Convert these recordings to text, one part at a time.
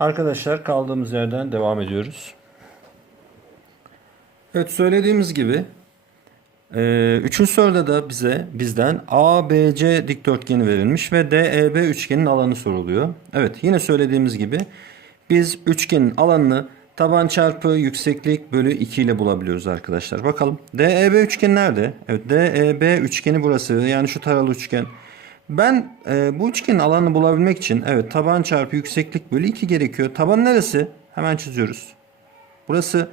Arkadaşlar kaldığımız yerden devam ediyoruz. Evet söylediğimiz gibi e, üçüncü soruda da bize bizden ABC dikdörtgeni verilmiş ve DEB üçgenin alanı soruluyor. Evet yine söylediğimiz gibi biz üçgenin alanını taban çarpı yükseklik bölü 2 ile bulabiliyoruz arkadaşlar. Bakalım DEB üçgeni nerede? Evet DEB üçgeni burası yani şu taralı üçgen. Ben e, bu üçgenin alanını bulabilmek için evet taban çarpı yükseklik bölü 2 gerekiyor. Taban neresi? Hemen çiziyoruz. Burası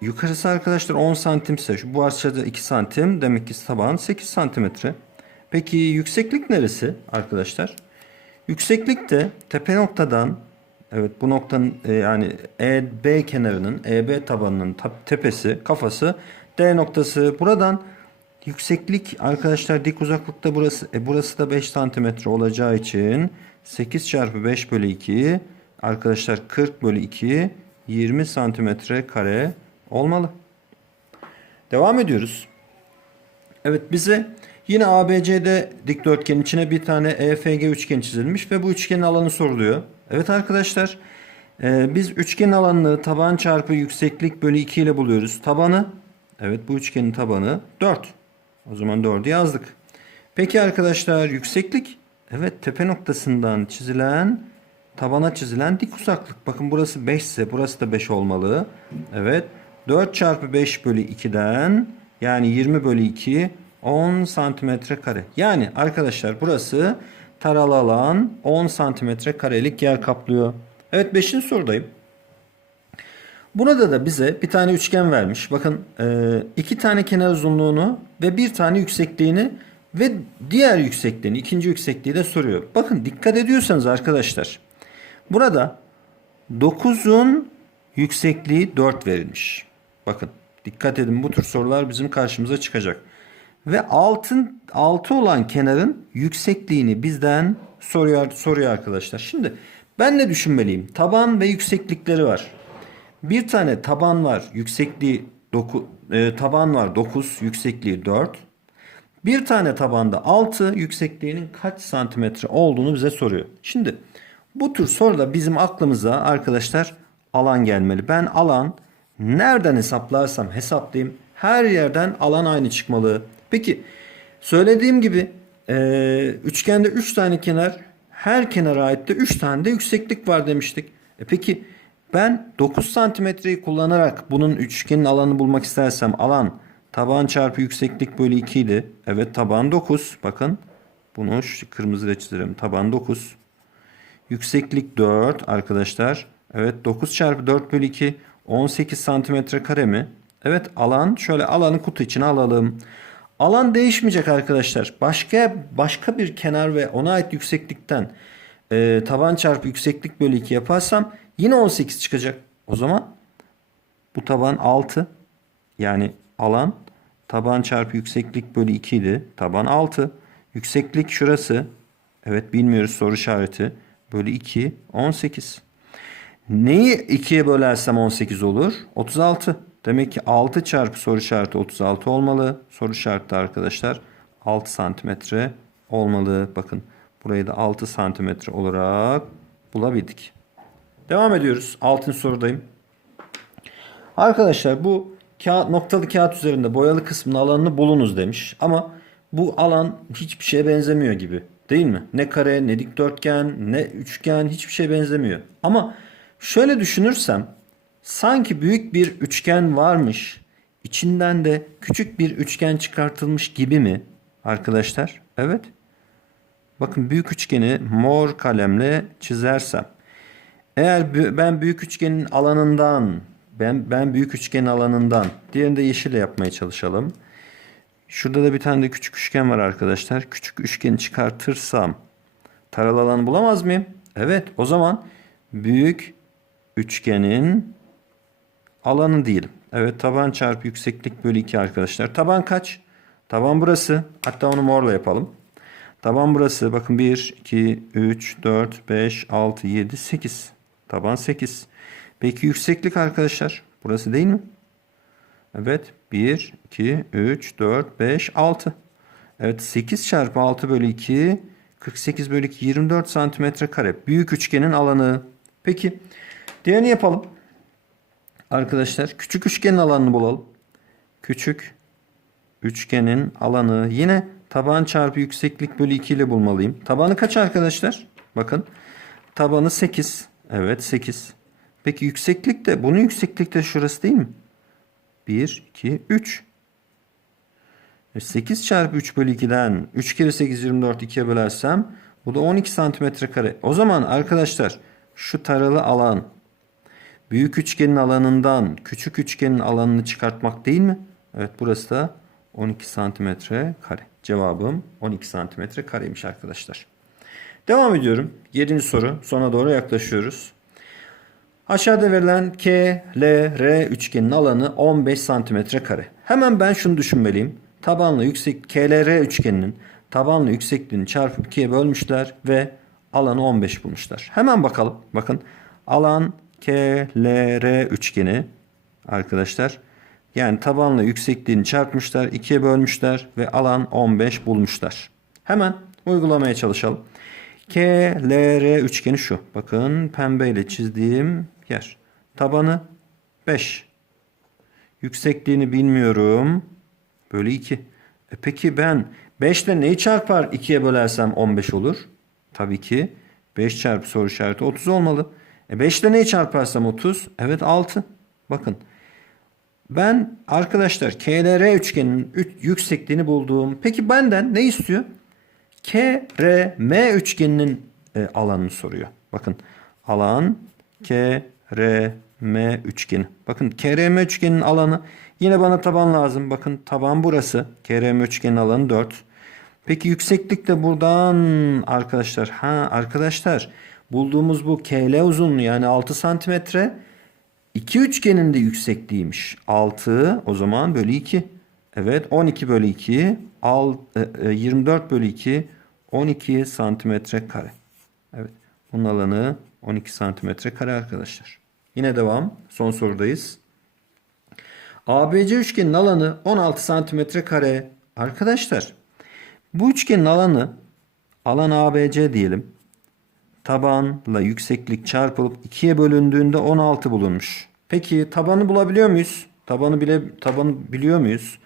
yukarısı arkadaşlar 10 santimse şu bu açıda 2 santim demek ki taban 8 santimetre. Peki yükseklik neresi arkadaşlar? Yükseklik de tepe noktadan evet bu noktanın e, yani EB kenarının EB tabanının ta- tepesi kafası D noktası buradan Yükseklik arkadaşlar dik uzaklıkta burası. E burası da 5 santimetre olacağı için 8 çarpı 5 bölü 2 arkadaşlar 40 bölü 2 20 santimetre kare olmalı. Devam ediyoruz. Evet bize yine ABCD dikdörtgenin içine bir tane EFG üçgen çizilmiş ve bu üçgenin alanı soruluyor. Evet arkadaşlar e, biz üçgenin alanını taban çarpı yükseklik bölü 2 ile buluyoruz. Tabanı evet bu üçgenin tabanı 4. O zaman 4'ü yazdık. Peki arkadaşlar yükseklik evet tepe noktasından çizilen tabana çizilen dik uzaklık. Bakın burası 5 ise burası da 5 olmalı. Evet 4 çarpı 5 bölü 2'den yani 20 bölü 2 10 santimetre kare. Yani arkadaşlar burası taralı alan 10 santimetre karelik yer kaplıyor. Evet 5. sorudayım. Burada da bize bir tane üçgen vermiş. Bakın e, iki tane kenar uzunluğunu ve bir tane yüksekliğini ve diğer yüksekliğini, ikinci yüksekliği de soruyor. Bakın dikkat ediyorsanız arkadaşlar. Burada 9'un yüksekliği 4 verilmiş. Bakın dikkat edin bu tür sorular bizim karşımıza çıkacak. Ve altın 6 olan kenarın yüksekliğini bizden soruyor soruyor arkadaşlar. Şimdi ben ne düşünmeliyim? Taban ve yükseklikleri var. Bir tane taban var, yüksekliği 9 e, taban var 9, yüksekliği 4. Bir tane tabanda 6, yüksekliğinin kaç santimetre olduğunu bize soruyor. Şimdi bu tür soruda bizim aklımıza arkadaşlar alan gelmeli. Ben alan nereden hesaplarsam hesaplayayım her yerden alan aynı çıkmalı. Peki söylediğim gibi e, üçgende 3 tane kenar her kenara ait de 3 tane de yükseklik var demiştik. E peki ben 9 santimetreyi kullanarak bunun üçgenin alanını bulmak istersem alan taban çarpı yükseklik bölü 2 idi. Evet taban 9. Bakın bunu şu kırmızıyla çizelim. Taban 9. Yükseklik 4 arkadaşlar. Evet 9 çarpı 4 bölü 2 18 santimetre kare mi? Evet alan şöyle alanı kutu içine alalım. Alan değişmeyecek arkadaşlar. Başka başka bir kenar ve ona ait yükseklikten e, taban çarpı yükseklik bölü 2 yaparsam yine 18 çıkacak. O zaman bu taban 6 yani alan taban çarpı yükseklik bölü 2 idi. Taban 6. Yükseklik şurası. Evet bilmiyoruz soru işareti. Bölü 2 18. Neyi 2'ye bölersem 18 olur? 36. Demek ki 6 çarpı soru işareti 36 olmalı. Soru işareti arkadaşlar 6 santimetre olmalı. Bakın burayı da 6 santimetre olarak bulabildik. Devam ediyoruz. Altın sorudayım. Arkadaşlar bu kağıt, noktalı kağıt üzerinde boyalı kısmın alanını bulunuz demiş. Ama bu alan hiçbir şeye benzemiyor gibi. Değil mi? Ne kare, ne dikdörtgen, ne üçgen hiçbir şeye benzemiyor. Ama şöyle düşünürsem sanki büyük bir üçgen varmış. içinden de küçük bir üçgen çıkartılmış gibi mi arkadaşlar? Evet. Bakın büyük üçgeni mor kalemle çizersem. Eğer ben büyük üçgenin alanından ben ben büyük üçgenin alanından diğerini de yeşille yapmaya çalışalım. Şurada da bir tane de küçük üçgen var arkadaşlar. Küçük üçgeni çıkartırsam taralı alanı bulamaz mıyım? Evet o zaman büyük üçgenin alanı diyelim. Evet taban çarpı yükseklik bölü 2 arkadaşlar. Taban kaç? Taban burası. Hatta onu morla yapalım. Taban burası. Bakın 1, 2, 3, 4, 5, 6, 7, 8. Taban 8. Peki yükseklik arkadaşlar. Burası değil mi? Evet. 1, 2, 3, 4, 5, 6. Evet 8 çarpı 6 bölü 2 48 bölü 2 24 santimetre kare. Büyük üçgenin alanı Peki diğerini yapalım. Arkadaşlar küçük üçgenin alanını bulalım. Küçük üçgenin alanı yine taban çarpı yükseklik bölü 2 ile bulmalıyım. Tabanı kaç arkadaşlar? Bakın tabanı 8. Evet 8. Peki yükseklik de bunun yükseklik de şurası değil mi? 1, 2, 3. 8 E, çarpı 3 bölü 2'den 3 kere 8 24 2'ye bölersem bu da 12 santimetre kare. O zaman arkadaşlar şu taralı alan büyük üçgenin alanından küçük üçgenin alanını çıkartmak değil mi? Evet burası da 12 santimetre kare. Cevabım 12 santimetre kareymiş arkadaşlar. Devam ediyorum. 7. soru. Sona doğru yaklaşıyoruz. Aşağıda verilen K, L, R üçgenin alanı 15 santimetre kare. Hemen ben şunu düşünmeliyim. Tabanla yüksek K, L, R üçgeninin tabanla yüksekliğini çarpıp 2'ye bölmüşler ve alanı 15 bulmuşlar. Hemen bakalım. Bakın alan K, L, R üçgeni arkadaşlar. Yani tabanla yüksekliğini çarpmışlar, 2'ye bölmüşler ve alan 15 bulmuşlar. Hemen uygulamaya çalışalım. K, L, R üçgeni şu. Bakın pembeyle çizdiğim yer. Tabanı 5. Yüksekliğini bilmiyorum. Bölü 2. E peki ben 5 ile neyi çarpar 2'ye bölersem 15 olur? Tabii ki 5 çarpı soru işareti 30 olmalı. E 5 ile neyi çarparsam 30? Evet 6. Bakın. Ben arkadaşlar KLR üçgeninin üç- yüksekliğini buldum. Peki benden ne istiyor? KRM üçgeninin e, alanını soruyor. Bakın alan KRM üçgeni. Bakın KRM üçgeninin alanı yine bana taban lazım. Bakın taban burası. KRM üçgenin alanı 4. Peki yükseklik de buradan arkadaşlar. Ha arkadaşlar bulduğumuz bu KL uzunluğu yani 6 santimetre. İki üçgenin de yüksekliğiymiş. 6 o zaman bölü 2. Evet 12 bölü 2. Al, e, e, 24 bölü 2. 12 santimetre kare. Evet bunun alanı 12 santimetre kare arkadaşlar. Yine devam. Son sorudayız. ABC üçgenin alanı 16 santimetre kare. Arkadaşlar bu üçgenin alanı alan ABC diyelim. Tabanla yükseklik çarpılıp 2'ye bölündüğünde 16 bulunmuş. Peki tabanı bulabiliyor muyuz? Tabanı bile tabanı biliyor muyuz?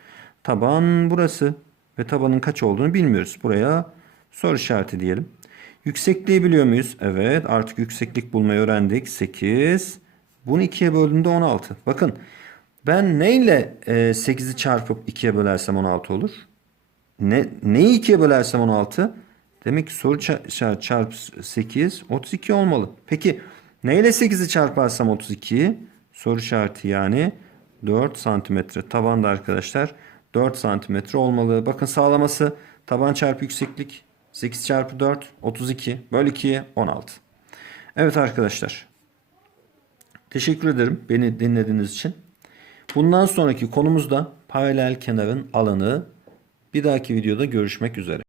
Taban burası ve tabanın kaç olduğunu bilmiyoruz. Buraya soru işareti diyelim. Yüksekliği biliyor muyuz? Evet artık yükseklik bulmayı öğrendik. 8. Bunu 2'ye böldüğünde 16. Bakın ben neyle e, 8'i çarpıp 2'ye bölersem 16 olur? Ne, neyi 2'ye bölersem 16? Demek ki soru ça- ça- çarpı 8 32 olmalı. Peki neyle 8'i çarparsam 32? Soru işareti yani 4 santimetre. Tabanda arkadaşlar 4 santimetre olmalı. Bakın sağlaması taban çarpı yükseklik 8 çarpı 4 32 bölü 2'ye 16. Evet arkadaşlar. Teşekkür ederim beni dinlediğiniz için. Bundan sonraki konumuzda paralel kenarın alanı. Bir dahaki videoda görüşmek üzere.